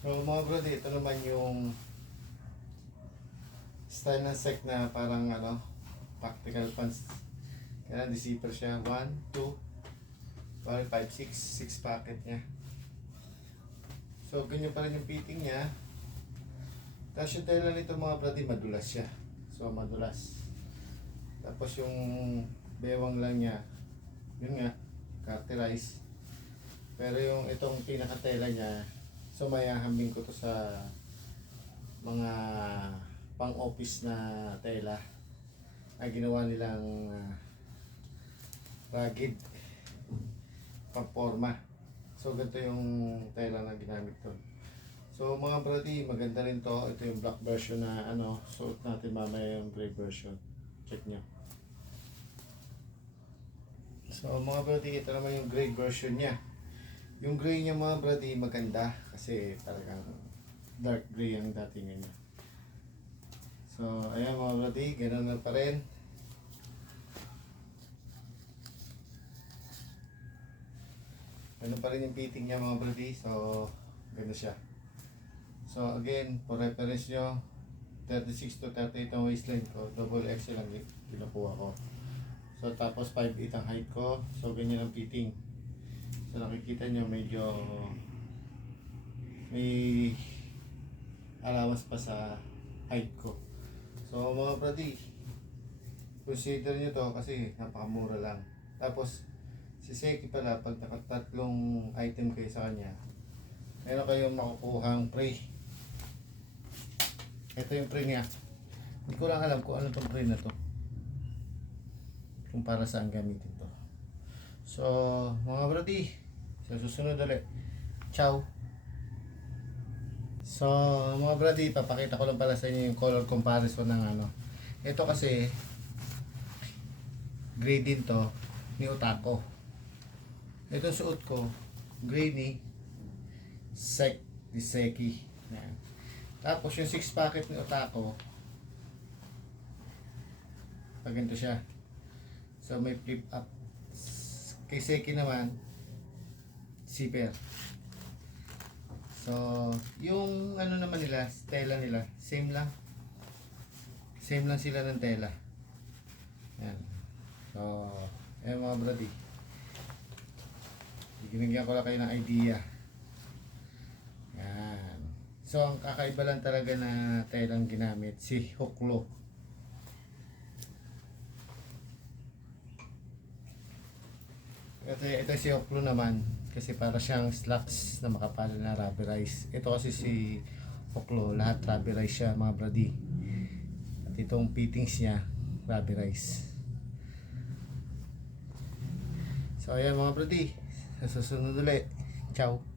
So mga bro, ito naman yung style ng sec na parang ano, practical pants. Kaya deceiver siya. 1, 2, 4, 5, 6 packet niya. So ganyan pa rin yung fitting niya. Tapos yung tela nito mga brady, madulas siya. So madulas. Tapos yung bewang lang niya, yun nga, carterize. Pero yung itong pinakatela niya, so mayahambing ko to sa mga pang-office na tela na ginawa nilang rugged pang-forma. So ganito yung tela na ginamit ko. So mga brady, maganda rin to. Ito yung black version na ano, suot natin mamaya yung gray version. Check nyo. So mga brady, ito naman yung gray version niya. Yung gray niya mga brady maganda kasi talagang dark gray ang dating niya. So ayan mga brady, ganun na pa rin. Ganun pa rin yung fitting niya mga brady. So ganda siya. So again, for reference nyo, 36 to 38 ang waistline ko, double XL lang pinakuha ko. So tapos 5'8 ang height ko, so ganyan ang fitting. So nakikita nyo medyo may allowance pa sa height ko. So mga brady, consider nyo to kasi napakamura lang. Tapos si Seki pala, pag nakatatlong item kayo sa kanya, meron kayong makukuhang pre. Ito yung pre niya. Hindi ko lang alam kung ano tong pre na to, kung para saan gamitin to. So mga brody, sa susunod ulit. Ciao. So mga brody, papakita ko lang pala sa inyo yung color comparison ng ano. Ito kasi gray din to ni Otako. Ito suot ko gray ni Seki. Yan. Tapos yung 6 packet ni Otako, pag ganito siya. So may flip up. Kay Seki naman zipper. So yung ano naman nila, tela nila, same lang. Same lang sila ng tela. Yan. So ayan mga brady, binigyan ko lang kayo ng idea. Yan. So ang kakaiba lang talaga na telang ginamit, si Huklo. Ito si Huklo naman, kasi para siyang slacks na makapal na rubberized. Ito kasi si Huklo, lahat rubberized siya mga brady. At itong fittings niya, rubberized. So ayan mga brady, sa susunod ulit. Ciao.